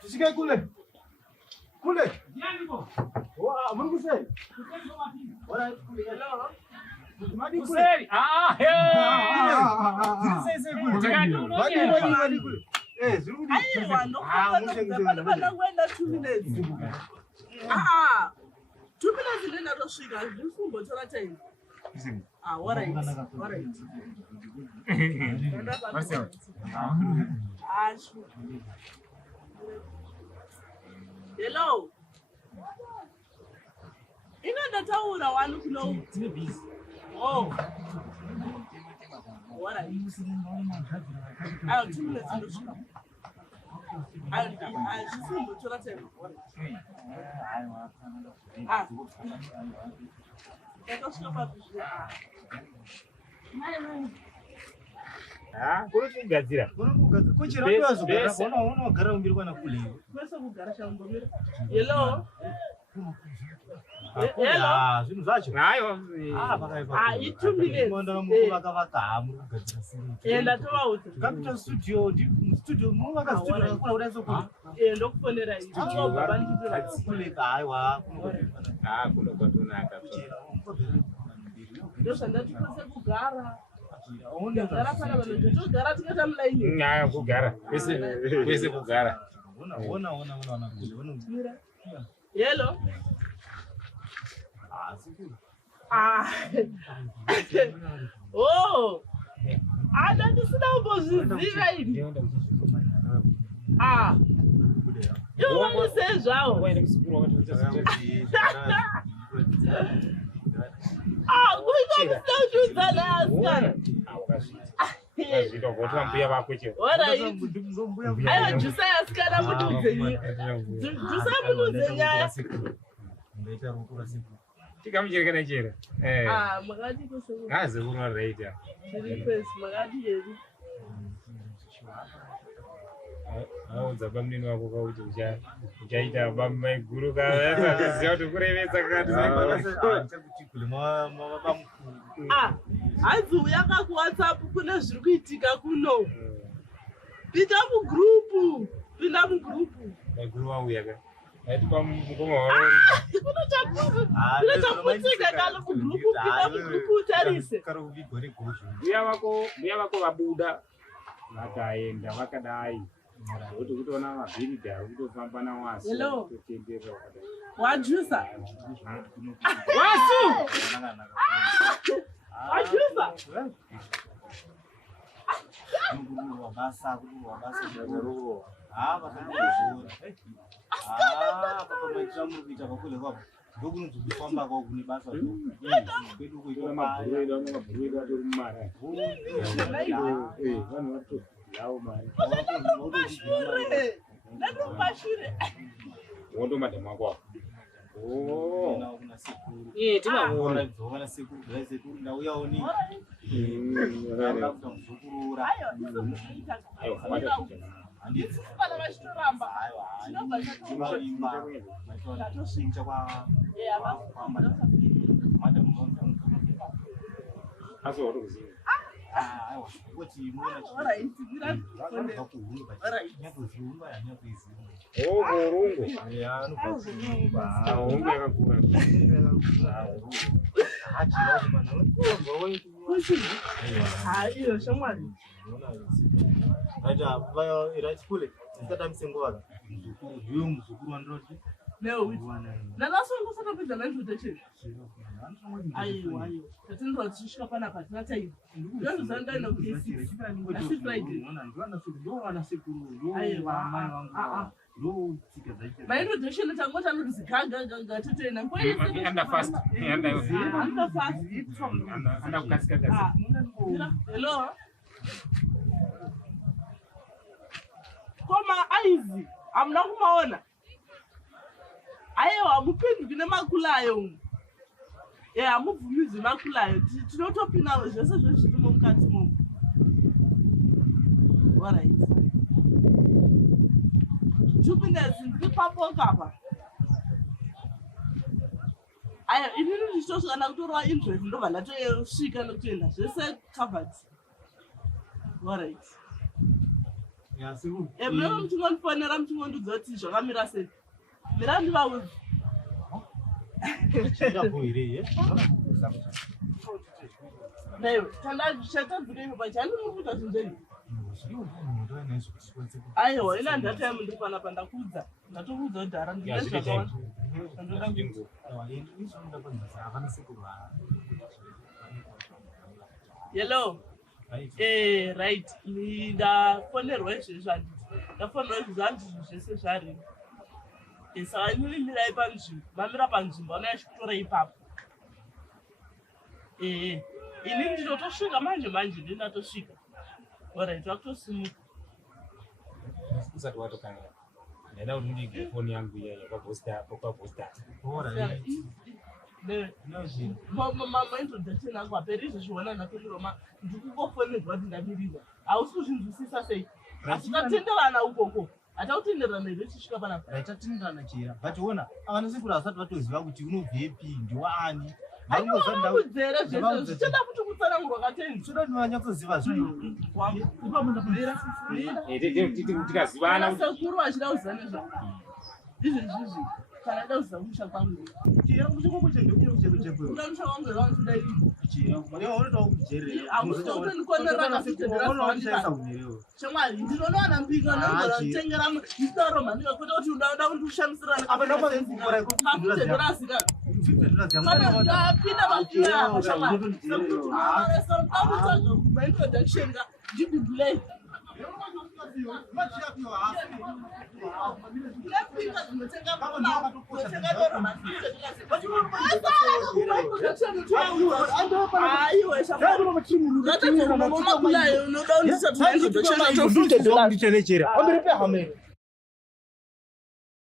Tusikae kule. Kule. Wa, Mungu sei. Wala kule. Hello. Madi kule. Ah, Sisi kule. Madi kule. Zurudi. Aiwa, ndokufana kwenda 2 minutes. 2 minutes ndenda tosvika ndifumbo tora time. All right. Hello. Inondataura wani kuno. Oh. All right. 2 minutes ndosvika. Ndifumbo tora time. Kunogadzira. Kuchira unogara umbiri kwana kule. Kwese kugara shambomira. Hello. Hello. Zvinhu zvacho. Hayo. Ah, 2 minutes. Ndona mukuvaka vakahamu kugadzira simbi. Enda tovaudza. Capital Studio, studio muvaka studio yakakura kudai sokuri. Ndokufonera iyi. Baba ndikutora. Kule haiwa. Kunotonaka. Ndozvandati kwese kugara. Kugara pana vanhu togara tikaita mulaini. Kugara. Kwese kugara. Ona kule. Hello. Oh. Ndisina kumbozviziva ini. Ivo vanisei zvavo. Kuita kusina kuchiudzana asikana. Aiwa, jusai asikana munudze nyaya. Tikamucherekana chera. Makati kwese. Hazi kunoreita. Tiri kwese makati yedu. Audza pamunini wako kauti uchaita bamai guru kaziva kuti kurevetsa hanzi uya kakuwhatsapp kune zviri kuitika kuno. Pinda mugrupu. maguru wauya ka atipa mukoma kune chaputika kale mugrupu. Pinda mugrupu utarise. Mbuya vako vabuda vakaenda vakadai kuti kutoona mabhiridha ari kutofamba nawasi. Hello. Totenderera Wajusa. Wasu! Wajusa. Wondo madema kwa. Tinaona dzona sekuru drive sekuru ndauya oni. Handiti Pana vachitoramba. ndatosinja kwa Aso watu kuzimu. kuti muona Urungu. Urungu yakakura. Iyo shamwari. Aja vayo irati kule. Ndatamise ngwara. Muzukuru wandoti. Leo nanasongo saka pedza invitation. Aiwa. Tatinzwa tichisvika panapa tinata hivi. Ndizvo zvandaenda kukesi. Asi Friday. Mainvitation tangota nokuzi gaga totoenda. Anda fast. Anda kukasika. Hello. Koma aizi. Amuna kumaona. Aiwa mupindu nemakulayo. Amubvumizi makulayo. Tinotopinda zvese zviri mukati momo. All right. 2 minutes ndiri papoka apa. aya inini ndichitosvikana kutorwa interest ndobva ndatosvika nokutoenda zvese covered. Alright. Munenge muchingondifonera muchingondiudza kuti zvakamira sei. Mira ndivaudze. Newe chandadzika ipo pachandinokuita zvinzveni. Aiwa ina ndata yamundiri panapa ndakuudza. Ndatokuudza kuti hara ndine zvakawanda. Hello. Right. Ndafonerwa izvezvo handiti. Ndafonerwa izvezvo handiti zvese zvarimo. Saka inini mirai panzvimbo. Mamira panzvimbo ana yachikutora ipapo. Inini ndinotosvika manje ndinatosvika. Alright, wakutosimuka. Usati watokanga. Ndaida kuti ndinge foni yangu iya yakabooster. Mama introduction yangu aperi izvezviona ndatondiroma ndikukofonerwa kuti ndamirirwa. Hausi kuzvinzwisisa sei. Asikatenderana ukoko. Atautenderana here tichisvika panapa. Tatenderana chera. But ona avana sekuru asati vatoziva kuti unobvepi ndiwani. Kudzere zvese zvichada kuti kutsanangurwa kateni. Tinoda kuti vanyatsoziva zvino. Tikazivana sekuru achida kuziva nezvavo. Izvezvizvi kana da kuziva kumusha kwangu. Chera kucheko kucheko. Unamusha wangu zvaunotida ivi. Chera mari waunoda kujerera. Akutotondikonera Shamwari, ndinoona mpingo nongora kutengera mutoro mandika kuda kuti unoda kundishamisirana. Apa ndakuzvikora Ndorasika. Kana ndapinda makia apa shamwari. My introduction ga ndibulei. Chera.